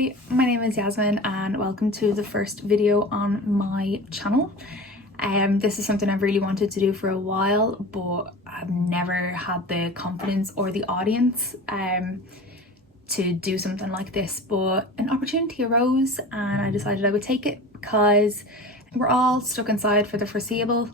Hi, my name is Yasmin and welcome to the first video on my channel. This is something I've really wanted to do for a while, but I've never had the confidence or the audience to do something like this. But an opportunity arose and I decided I would take it because we're all stuck inside for the foreseeable.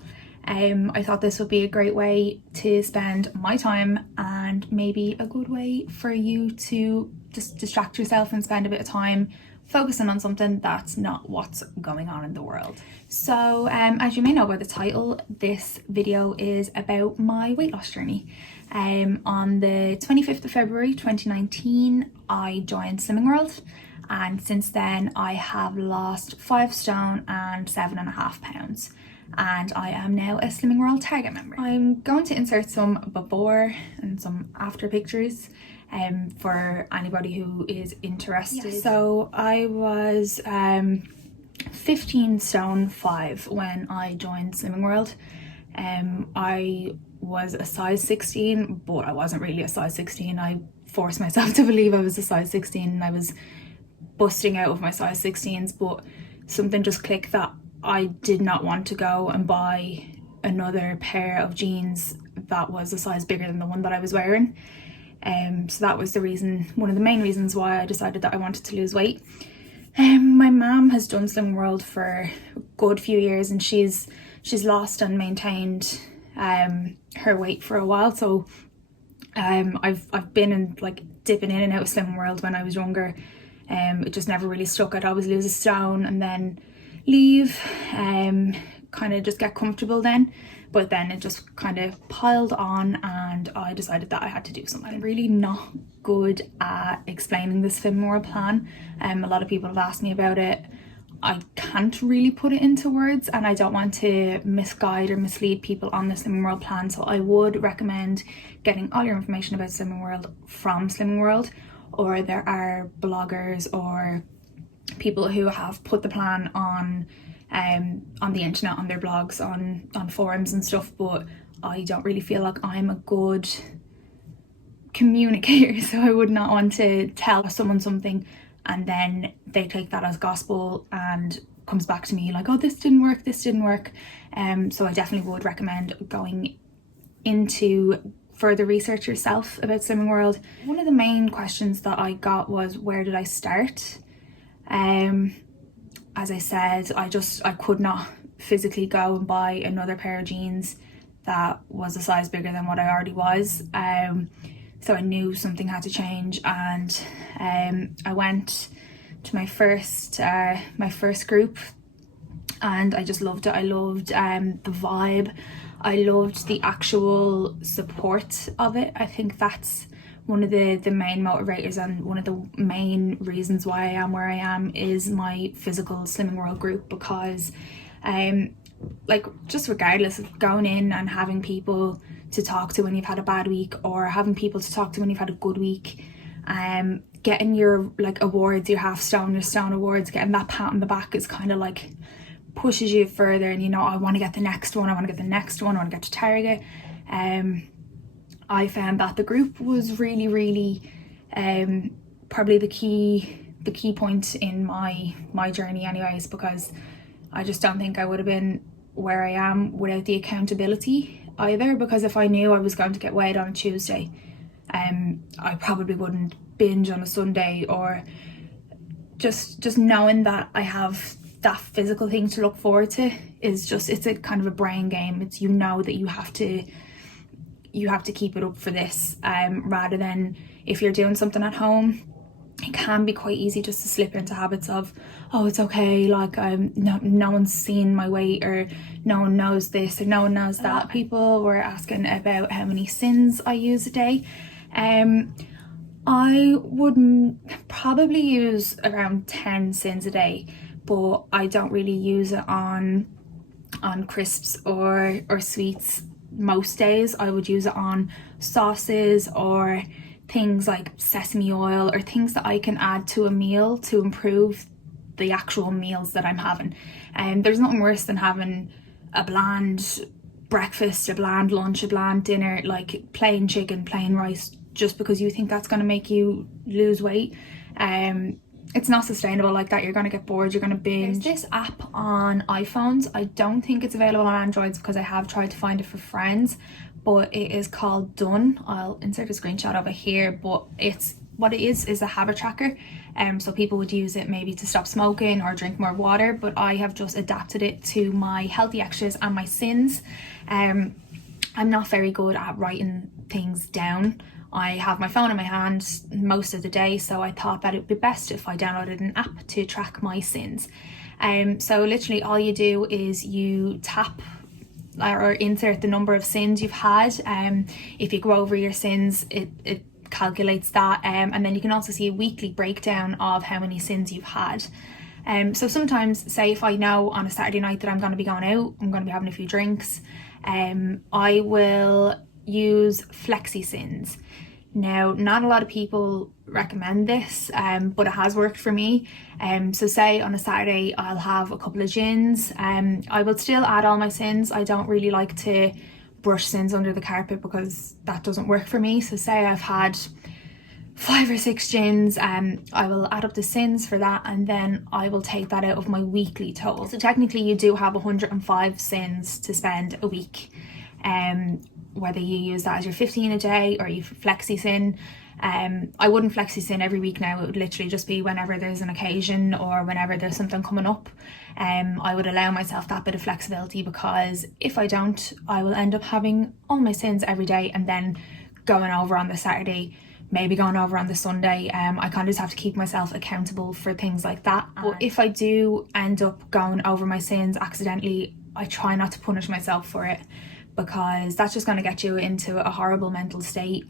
I thought this would be a great way to spend my time and maybe a good way for you to just distract yourself and spend a bit of time focusing on something that's not what's going on in the world. So as you may know by the title, this video is about my weight loss journey. On the 25th of February 2019 I joined Slimming World, and since then I have lost 5 stone and 7.5 pounds. And I am now a Slimming World target member. I'm going to insert some before and some after pictures for anybody who is interested. Yeah, so I was 15 stone 5 when I joined Slimming World. I was a size 16, but I wasn't really a size 16. I forced myself to believe I was a size 16 and I was busting out of my size 16s, but something just clicked that I did not want to go and buy another pair of jeans that was a size bigger than the one that I was wearing. So that was the reason, one of the main reasons why I decided that I wanted to lose weight. My mum has done Slimming World for a good few years and she's lost and maintained her weight for a while. So I've been in, like, dipping in and out of Slimming World when I was younger. It just never really stuck. I'd always lose a stone and then leave, kind of just get comfortable then, but then it just kind of piled on and I decided that I had to do something. I'm really not good at explaining the Slimming World plan. A lot of people have asked me about it. I can't really put it into words and I don't want to misguide or mislead people on the Slimming World plan, so I would recommend getting all your information about Slimming World from Slimming World, or there are bloggers or people who have put the plan on the internet, on their blogs, on forums and stuff, but I don't really feel like I'm a good communicator, so I would not want to tell someone something and then they take that as gospel and comes back to me like, oh, this didn't work. So I definitely would recommend going into further research yourself about Slimming World. One of the main questions that I got was, where did I start? As I said, I could not physically go and buy another pair of jeans that was a size bigger than what I already was. So I knew something had to change, and I went to my first group and I just loved it. I loved the vibe. I loved the actual support of it. I think that's one of the main motivators and one of the main reasons why I am where I am is my physical Slimming World group, because like, just regardless of going in and having people to talk to when you've had a bad week, or having people to talk to when you've had a good week, getting your, like, awards, your half stone, your stone awards, getting that pat on the back is kind of like pushes you further, and you know, I want to get the next one, I want to get to target. I found that the group was really probably the key point in my journey anyways, because I just don't think I would have been where I am without the accountability either, because if I knew I was going to get weighed on a Tuesday, I probably wouldn't binge on a Sunday, or just knowing that I have that physical thing to look forward to is just, it's a kind of a brain game. It's, you know, that you have to keep it up for this, rather than if you're doing something at home, it can be quite easy just to slip into habits of, oh, it's okay, like, no one's seen my weight, or no one knows this, or no one knows that. People were asking about how many sins I use a day. I would probably use around 10 sins a day, but I don't really use it on crisps or sweets. Most days I would use it on sauces or things like sesame oil, or things that I can add to a meal to improve the actual meals that I'm having. And there's nothing worse than having a bland breakfast, a bland lunch, a bland dinner, like plain chicken, plain rice, just because you think that's going to make you lose weight. it's not sustainable like that. You're going to get bored, you're going to binge. There's this app on iPhones. I don't think it's available on Androids because I have tried to find it for friends, but it is called Done. I'll insert a screenshot of it here, but what it is a habit tracker. So people would use it maybe to stop smoking or drink more water, but I have just adapted it to my healthy extras and my sins. I'm not very good at writing things down. I have my phone in my hand most of the day, so I thought that it would be best if I downloaded an app to track my sins. So literally all you do is you tap or insert the number of sins you've had. If you go over your sins, it calculates that, and then you can also see a weekly breakdown of how many sins you've had. So sometimes, say if I know on a Saturday night that I'm going to be going out, I'm going to be having a few drinks, I will use flexi sins. Now, not a lot of people recommend this, but it has worked for me. So say on a Saturday I'll have a couple of gins. I will still add all my sins. I don't really like to brush sins under the carpet because that doesn't work for me. So say I've had 5 or 6 gins, I will add up the sins for that, and then I will take that out of my weekly total. So technically you do have 105 sins to spend a week. Whether you use that as your 15 a day or you flexi sin. I wouldn't flexi sin every week now. It would literally just be whenever there's an occasion or whenever there's something coming up. I would allow myself that bit of flexibility, because if I don't, I will end up having all my sins every day and then going over on the Saturday, maybe going over on the Sunday. I kind of just have to keep myself accountable for things like that. But if I do end up going over my sins accidentally, I try not to punish myself for it, because that's just going to get you into a horrible mental state.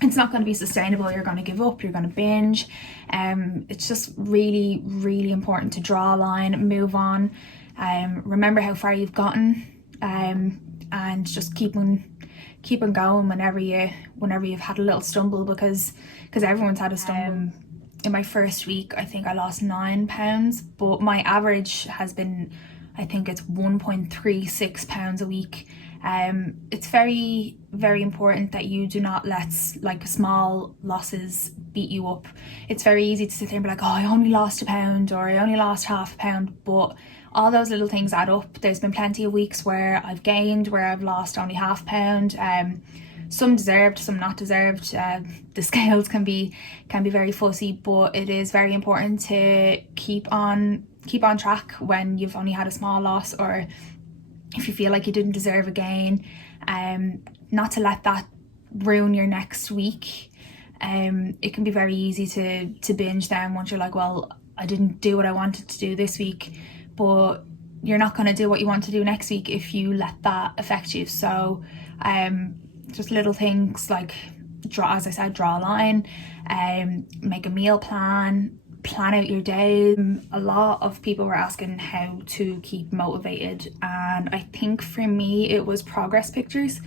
It's not going to be sustainable. You're going to give up, you're going to binge. It's just really, really important to draw a line, move on, remember how far you've gotten, and just keep on going whenever you've had a little stumble, because everyone's had a stumble. In my first week, I think I lost 9 pounds, but my average has been, I think it's 1.36 pounds a week. It's very, very important that you do not let like small losses beat you up. It's very easy to sit there and be like, oh, I only lost a pound, or I only lost half a pound, but all those little things add up. There's been plenty of weeks where I've gained, where I've lost only half a pound. Some deserved, some not deserved. The scales can be very fussy, but it is very important to keep on track when you've only had a small loss, or if you feel like you didn't deserve a gain. Not to let that ruin your next week. It can be very easy to binge then once you're like, well, I didn't do what I wanted to do this week, but you're not going to do what you want to do next week if you let that affect you. So just little things like, as I said, draw a line, make a meal plan out your day. A lot of people were asking how to keep motivated, and I think for me it was progress pictures.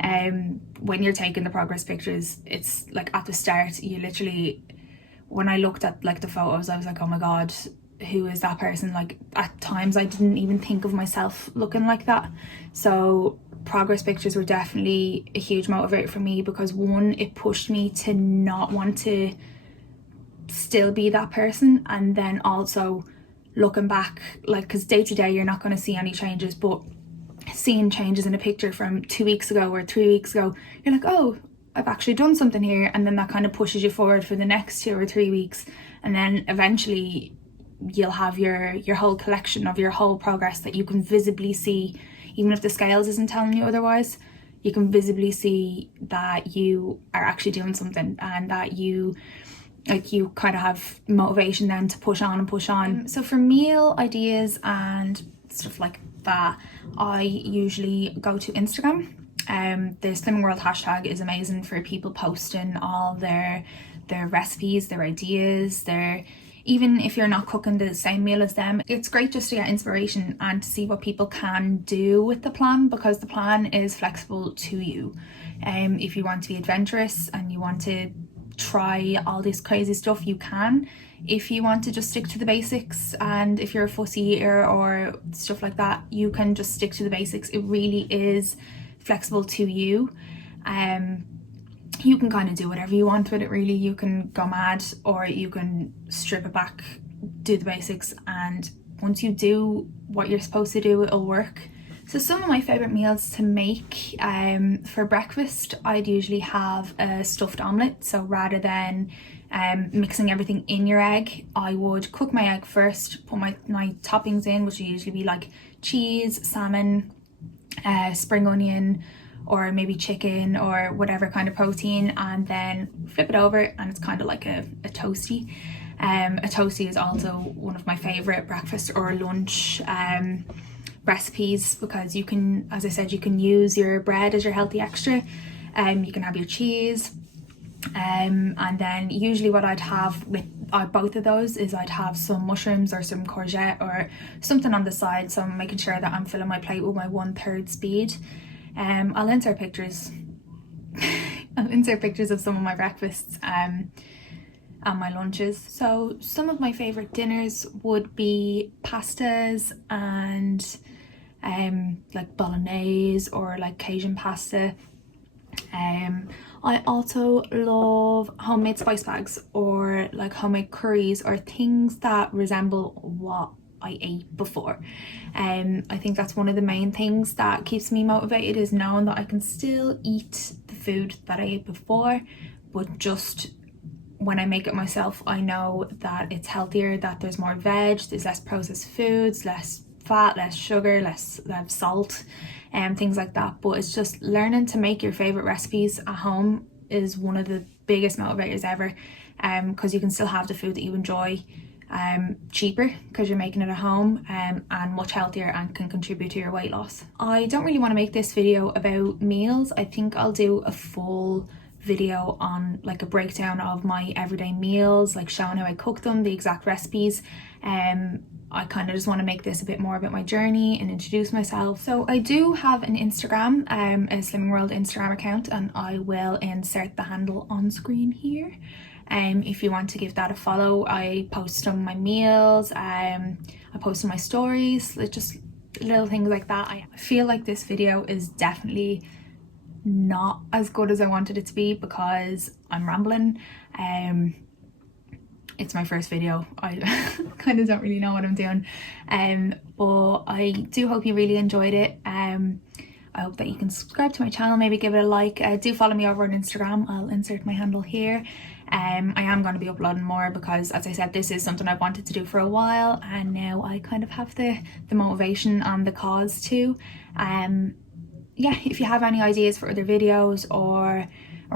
When you're taking the progress pictures, it's like at the start, you literally, when I looked at like the photos, I was like, oh my god, who is that person? Like at times I didn't even think of myself looking like that. So progress pictures were definitely a huge motivator for me, because one, it pushed me to not want to still be that person, and then also looking back, like, because day to day you're not going to see any changes, but seeing changes in a picture from 2 weeks ago or 3 weeks ago, you're like, oh, I've actually done something here, and then that kind of pushes you forward for the next 2 or 3 weeks, and then eventually you'll have your whole collection of your whole progress that you can visibly see. Even if the scales isn't telling you otherwise, you can visibly see that you are actually doing something, and that you kind of have motivation then to push on and push on. So for meal ideas and stuff like that, I usually go to Instagram. The Slimming World hashtag is amazing for people posting all their recipes, their ideas, even if you're not cooking the same meal as them, it's great just to get inspiration and to see what people can do with the plan, because the plan is flexible to you. If you want to be adventurous and you want to try all this crazy stuff, you can. If you want to just stick to the basics, and if you're a fussy eater or stuff like that, you can just stick to the basics. It really is flexible to you. you can kind of do whatever you want with it really. You can go mad or you can strip it back, do the basics, and once you do what you're supposed to do, it'll work. So some of my favourite meals to make for breakfast, I'd usually have a stuffed omelette. So rather than mixing everything in your egg, I would cook my egg first, put my toppings in, which would usually be like cheese, salmon, spring onion, or maybe chicken or whatever kind of protein, and then flip it over and it's kind of like a toasty. A toasty is also one of my favourite breakfast or lunch recipes, because you can, as I said, you can use your bread as your healthy extra. You can have your cheese, and then usually what I'd have with both of those is I'd have some mushrooms or some courgette or something on the side, so I'm making sure that I'm filling my plate with my 1/3 speed. I'll insert pictures I'll insert pictures of some of my breakfasts and my lunches. So some of my favourite dinners would be pastas and like bolognese or like Cajun pasta. I also love homemade spice bags or like homemade curries or things that resemble what I ate before. I think that's one of the main things that keeps me motivated, is knowing that I can still eat the food that I ate before, but just when I make it myself, I know that it's healthier, that there's more veg, there's less processed foods, less fat, less sugar, less salt, and things like that. But it's just learning to make your favorite recipes at home is one of the biggest motivators ever, because you can still have the food that you enjoy cheaper because you're making it at home, and much healthier, and can contribute to your weight loss. I don't really want to make this video about meals. I think I'll do a full video on like a breakdown of my everyday meals, like showing how I cook them, the exact recipes. I kind of just want to make this a bit more about my journey and introduce myself. So I do have an Instagram, a Slimming World Instagram account, and I will insert the handle on screen here. If you want to give that a follow, I post on my meals, I post on my stories, just little things like that. I feel like this video is definitely not as good as I wanted it to be because I'm rambling. It's my first video. I kind of don't really know what I'm doing, but I do hope you really enjoyed it. I hope that you can subscribe to my channel, maybe give it a like. Do follow me over on Instagram. I'll insert my handle here. I am going to be uploading more because, as I said, this is something I've wanted to do for a while, and now I kind of have the motivation and the cause to. Yeah, if you have any ideas for other videos or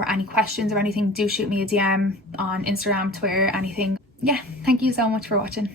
any questions or anything, do shoot me a DM on Instagram, Twitter, anything. Yeah, thank you so much for watching.